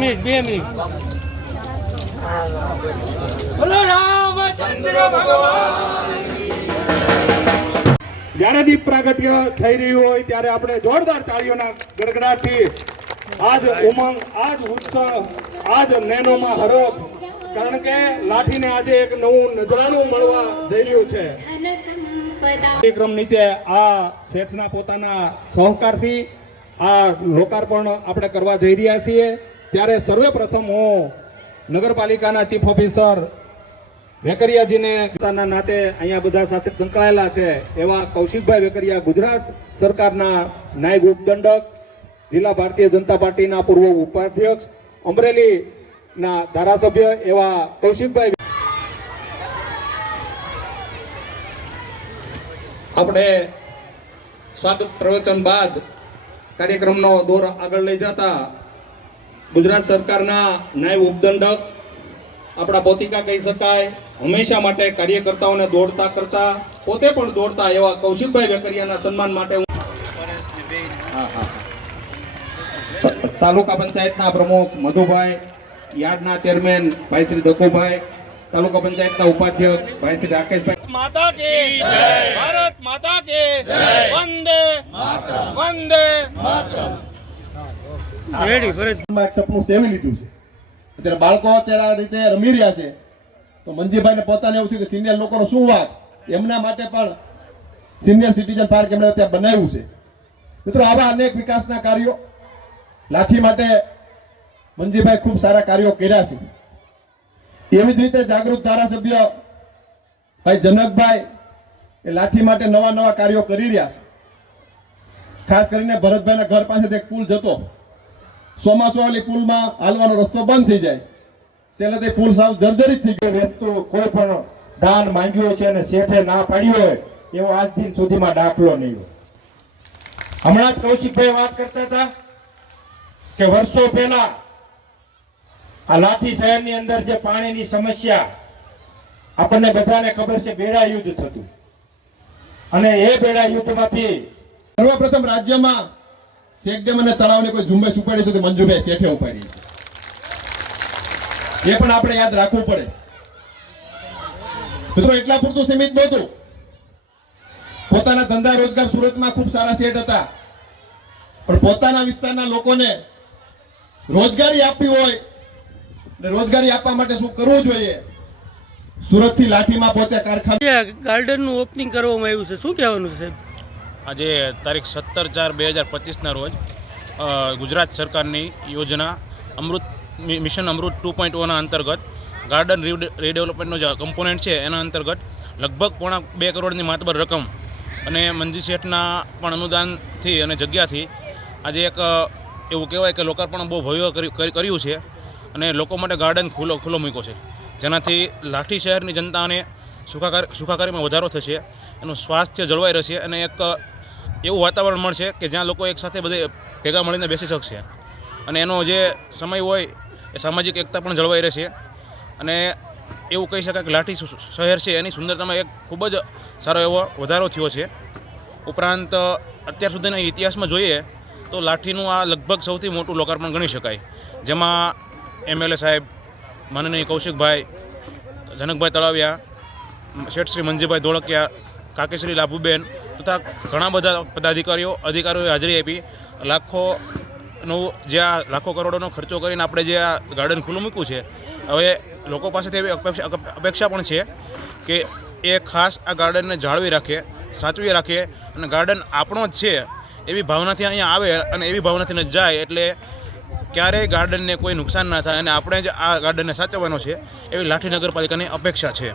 Minute, બે minute. બોલો રામચંદ્ર ભગવાન. જ્યારે દીપ પ્રાગટ્ય થઈ રહ્યું હોય ત્યારે આપણે જોરદાર તાળીઓના ગડગડાટથી આજ ઉમંગ, આજ ઉત્સાહ, આજ નેનોમાં હરોપ કારણ કે લાઠીને આજે એક નવું નજરાણું મળવા જઈ રહ્યું છે. કાર્યક્રમ નીચે આ શેઠના પોતાના સહકારથી આ લોકાર્પણ આપણે કરવા જઈ રહ્યા છીએ. ત્યારે સર્વે પ્રથમ હું નગરપાલિકાના ચીફ ઓફિસર વેકરિયાજીને પોતાના નાતે અહીંયા બધા સાથે સંકળાયેલા છે એવા કૌશિકભાઈ વેકરિયા ગુજરાત સરકારના નાયબ ઉપદંડક, જિલ્લા ભારતીય જનતા પાર્ટીના પૂર્વ ઉપાધ્યક્ષ, અમરેલીના ધારાસભ્ય એવા કૌશિકભાઈ આપણે સ્વાગત પ્રવચન બાદ કાર્યક્રમનો દોર આગળ લઈ જતા ગુજરાત સરકારના નાયબ ઉપદંડક આપણા પોતિકા કહી શકાય હંમેશા માટે કાર્યકર્તાઓને દોડતા કરતા પોતે પણ દોડતા એવા કૌશિકભાઈ વેકરિયાના સન્માન માટે હું તાલુકા પંચાયતના પ્રમુખ મધુભાઈ યાર્ડના ચેરમેન ભાઈ શ્રી દકુભાઈ તાલુકા પંચાયતના ઉપાધ્યક્ષ ભાઈ શ્રી રાકેશભાઈ માતા કે જય. ભારત માતા કે જય. વંદે વંદે રેડી ભરત એક સપનું સેવી લીધું છે. અત્યારે બાળકો અત્યારે આ રીતે રમી રહ્યા છે. તો મંજીભાઈને પોતાને એવું થયું કે સિનિયર લોકોનો શું વાત? એમના માટે પણ સિનિયર સિટીઝન પાર્ક એમણે ત્યાં બનાવ્યું છે. મિત્રો આવા અનેક વિકાસના કાર્યો લાઠી માટે મંજીભાઈ ખૂબ સારા કાર્યો કર્યા છે. એવી જ રીતે જાગૃત ધારાસભ્ય ભાઈ જનકભાઈ એ લાઠી માટે નવા નવા કાર્યો કરી રહ્યા છે. ખાસ કરીને ભરતભાઈના ઘર પાસે એક પુલ જતો. ચોમાસું વાળી પુલમાં હાલવાનો રસ્તો બંધ થઈ જાય. છેલ્લે તે પુલ સાવ જર્જરિત થઈ ગયો. વ્યક્તિ કોઈ પણ દાન માંગ્યું છે અને શેઠે ના પાડ્યો હોય, એવો આજ દિન સુધીમાં દાખલો નહીં હમણાં જ કૌશિકભાઈ વાત કરતા હતા કે વર્ષો પહેલા આ લાઠી શહેરની અંદર જે પાણીની સમસ્યા, આપણને બધાને ખબર છે, બેડા યુદ્ધ થતું. અને એ બેડા યુદ્ધમાંથી સર્વપ્રથમ રાજ્યમાં શેકડેમ અને તળાવની કોઈ ઝુંબેશ ઉપાડી છે તો મંજુભાઈ શેઠે ઉપાડી છે. એ પણ આપણે યાદ રાખવું પડે. મિત્રો, એટલા પૂરતું સીમિત નહોતું. પોતાના ધંધા રોજગાર સુરતમાં ખૂબ સારા શેઠ હતા. પણ પોતાના વિસ્તારના લોકોને રોજગારી આપવી હોય ને રોજગારી આપવા માટે શું કરવું જોઈએ? સુરતથી લાઠીમાં પોતે કારખાના ગાર્ડનનું ઓપનિંગ કરવામાં આવ્યું છે. શું કહેવાનું છે સાહેબ? આજે તારીખ સત્તર ચાર બે હજાર પચીસના રોજ ગુજરાત સરકારની યોજના Amrut mission Amrut two point ઓના અંતર્ગત ગાર્ડન રીડ- રીડેવલપમેન્ટનો જે કમ્પોનન્ટ છે એના અંતર્ગત લગભગ પોણા બે કરોડની માતબર રકમ અને મંજી શેઠના પણ અનુદાનથી અને જગ્યાથી આજે એક એવું કહેવાય કે લોકાર્પણ બહુ ભવ્ય કરી- કરી- કર્યું છે અને લોકો માટે ગાર્ડન ખુલ્લો ખુલ્લો મૂક્યો છે. જેનાથી લાઠી શહેરની જનતાને સુખાકાર, સુખાકારીમાં વધારો થશે એનું સ્વાસ્થ્ય જળવાઈ રહેશે અને એક એવું વાતાવરણ મળશે કે જ્યાં લોકો એકસાથે બધે ભેગા મળીને બેસી શકશે. અને એનો જે સમય હોય એ સામાજિક એકતા પણ જળવાઈ રહેશે. અને એવું કહી શકાય કે લાઠી શહેર છે એની સુંદરતામાં એક ખૂબ જ સારો એવો વધારો થયો છે. ઉપરાંત અત્યાર સુધીના ઇતિહાસમાં જોઈએ તો લાઠીનું આ લગભગ સૌથી મોટું લોકાર્પણ ગણી શકાય. જેમાં એમએલએ સાહેબ, માનનીય કૌશિકભાઈ, જનકભાઈ તળાવિયા, શેઠ શ્રી મંજીભાઈ ધોળકિયા કાકેશ્રી લાભુબેન તથા ઘણા બધા પદાધિકારીઓ, અધિકારીઓએ હાજરી આપી. લાખોનું જે આ લાખો કરોડોનો ખર્ચો કરીને આપણે જે આ ગાર્ડન ખુલ્લું મૂક્યું છે, હવે લોકો પાસેથી એવી અપેક્ષા અપેક્ષા પણ છે કે એ ખાસ આ ગાર્ડનને જાળવી રાખે, સાચવી રાખે અને ગાર્ડન આપણો જ છે એવી ભાવનાથી અહીંયા આવે અને એવી ભાવનાથી ન જાય એટલે ક્યારેય ગાર્ડનને કોઈ નુકસાન ના થાય અને આપણે જ આ ગાર્ડનને સાચવવાનો છે એવી લાઠી નગરપાલિકાની અપેક્ષા છે.